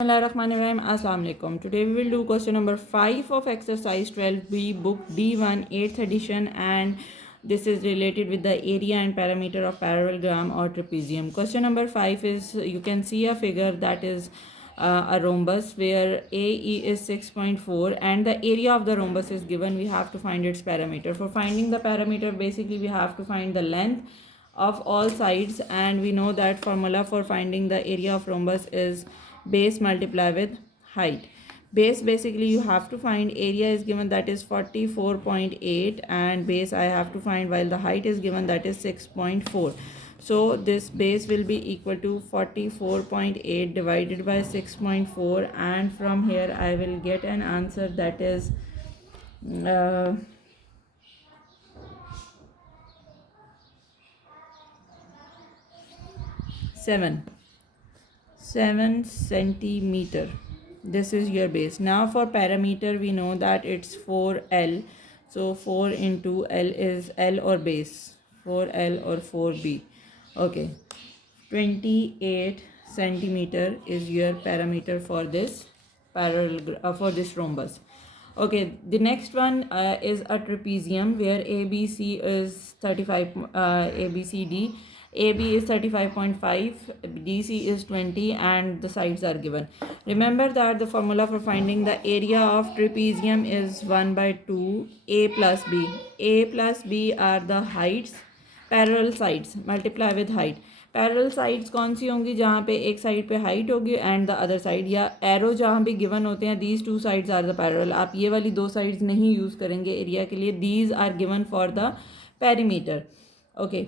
Assalamu alaikum. Today we will do question number 5 of exercise 12B book D1 8th edition, and this is related with the area and perimeter of parallelogram or trapezium. Question number 5 is, you can see a figure that is a rhombus where AE is 6.4 and the area of the rhombus is given. We have to find its perimeter. For finding the perimeter, basically we have to find the length of all sides, and we know that formula for finding the area of rhombus is base multiply with height. Base, basically you have to find, area is given that is 44.8 and base I have to find, while the height is given that is 6.4. So this base will be equal to 44.8 divided by 6.4, and from here I will get an answer that is 7 centimeter. This is your base. Now for perimeter, we know that it's 4L. So 4 into L is L or base, 4L or 4B. Okay, 28 centimeter is your perimeter for this for this rhombus. Okay, the next one is a trapezium where ABC is 35, ABCD. AB is 35.5, DC is 20, and the sides are given. Remember that the formula for finding the area of trapezium is 1 by 2 A plus B. A plus B are the heights, parallel sides multiply with height. Parallel sides कौन सी होंगी? जहाँ पे एक side पे height होगी and the other side, या arrow जहाँ भी गिवन होते हैं, these two sides are the parallel. आप ये वाली दो साइड्स नहीं यूज़ करेंगे एरिया के लिए. These are given for the perimeter. Okay,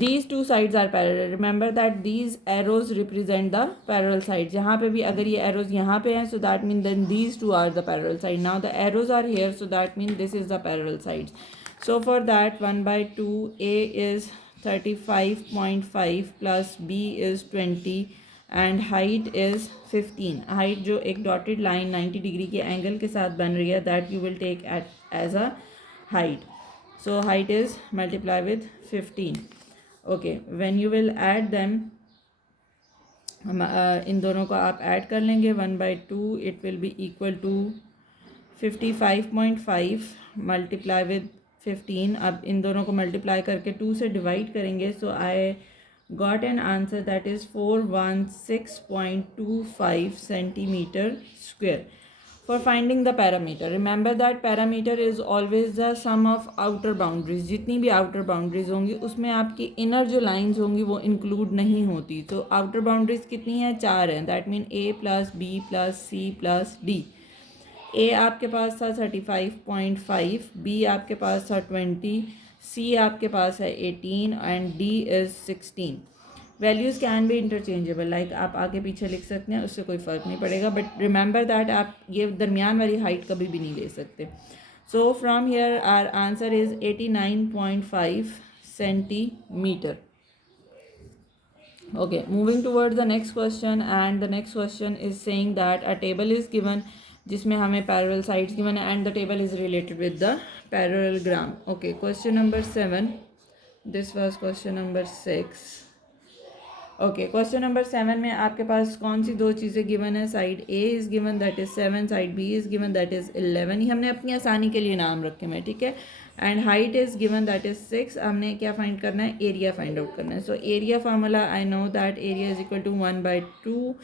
these two sides are parallel. Remember that these arrows represent the parallel sides. यहाँ पे भी अगर ये arrows यहाँ पे हैं, so that means then these two are the parallel side. Now the arrows are here, so that means this is the parallel sides. So for that 1 by 2 A is 35.5 plus B is 20 and height is 15. height जो एक dotted line 90 degree के angle के साथ बन रही है, that you will take as a height. So height is multiply with 15. Okay, when you will add them, इन दोनों को आप ऐड कर लेंगे. 1 by 2 it will be equal to 55.5 multiply with 15. अब इन दोनों को मल्टीप्लाई करके 2 से डिवाइड करेंगे. So I got an answer that is 416.25 centimetre square. For finding the parameter, remember that parameter is always the sum of outer boundaries. जितनी भी outer boundaries होंगी उसमें आपकी inner जो lines होंगी वो include नहीं होती. तो outer boundaries कितनी हैं? 4 हैं. That mean A plus B plus C plus D. A आपके पास था 35.5, B आपके पास था 20, C आपके पास है 18 and D is 16. Values can be interchangeable, like आप आगे पीछे लिख सकते हैं, उससे कोई फ़र्क नहीं पड़ेगा. बट रिमेंबर दैट आप ये दरमियान वाली हाइट कभी भी नहीं ले सकते. So from here our answer is 89.5 centimetre. Okay, moving towards the next question, and the next question is saying that a table is given जिसमें हमें पैरेलल साइड्स गिवन है and the table is related with the parallelogram. Okay, question number 7. This was question number 6. Okay, question number 7 में आपके पास कौन सी दो चीज़ें given है? Side A is given that is 7, side B is given that is 11. ये हमने अपनी आसानी के लिए नाम रखे हैं, ठीक है. And height is given that is 6. हमने क्या फाइंड करना है? एरिया फाइंड आउट करना है. So area formula I know that area is equal to 1 by 2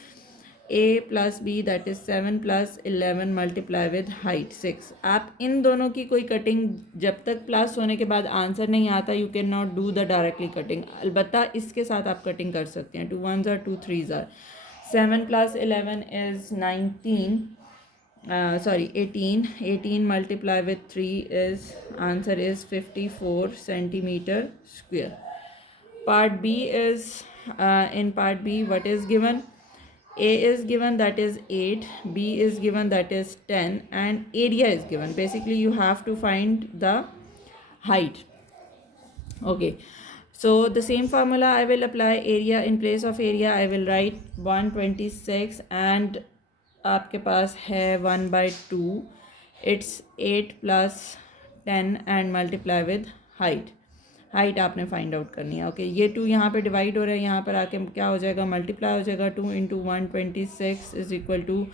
A plus B that is 7 plus 11 multiply with height 6. आप इन दोनों की कोई कटिंग जब तक प्लस होने के बाद आंसर नहीं आता, you can not do the directly cutting. अलबत्ता इसके साथ आप कटिंग कर सकते हैं. 2 1s are 2 3s are. 7 plus 11 is 19. 18. 18 multiply with 3 is, answer is 54 centimeter square. Part B is, in part B what is given? A is given that is 8, B is given that is 10 and area is given. Basically you have to find the height. Okay, so the same formula I will apply. Area, in place of area I will write 126 and आपके पास है 1 by 2. It's 8 plus 10 and multiply with height. Height आपने find out करनी है। Okay, ये 2 यहाँ पे divide हो रहा है, यहाँ पर आके क्या हो जाएगा, मल्टीप्लाई हो जाएगा। 2 into 126 is equal to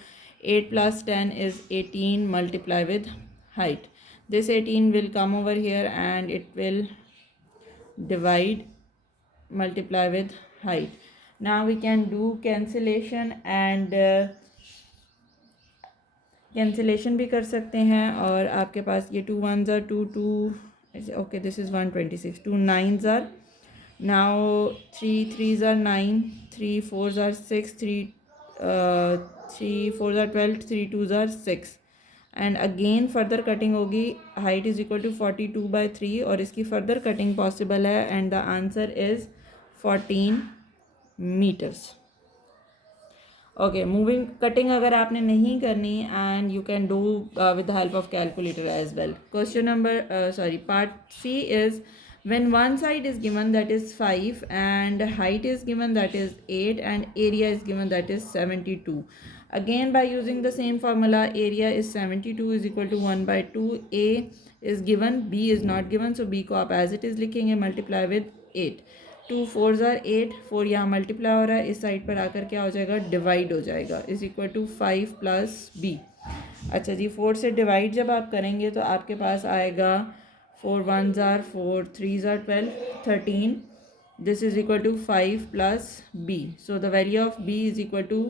8 + 10 is 18 multiply with height. This 18 will come over here and it will divide, multiply with height. Now we can do cancellation and cancellation भी कर सकते हैं। और आपके पास ये 2 1s are 2 2, okay this is 126, 2 9s are, now 3 3s are 9, 3 4s are 6, 3 4s are 12, 3 2s are 6 and again further cutting होगी। Height is equal to 42/3 और इसकी फर्दर कटिंग पॉसिबल है and the answer is 14 metres. Okay, moving cutting अगर आपने नहीं करनी and you can do with the help of calculator as well. Question number part C is when one side is given that is 5 and height is given that is 8 and area is given that is 72. Again by using the same formula, area is 72 is equal to 1/2, a is given, b is not given, so b को आप as it is लिखेंगे, multiply with 8, 2 4s are 8, 4 यहाँ multiply हो रहा है, इस side पर आकर क्या हो जाएगा, डिवाइड हो जाएगा, इज इक्वल टू 5 + b। अच्छा जी, 4 से डिवाइड जब आप करेंगे तो आपके पास आएगा 4 1s are 4, 3s are 12, 13, this is equal to 5 plus b, so the value of b is equal to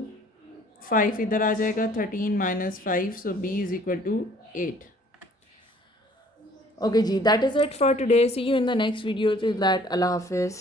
5 इधर आ जाएगा, 13 minus 5, so b is equal to 8. Okay ji, that is it for today. See you in the next video. Till that, Allah Hafiz.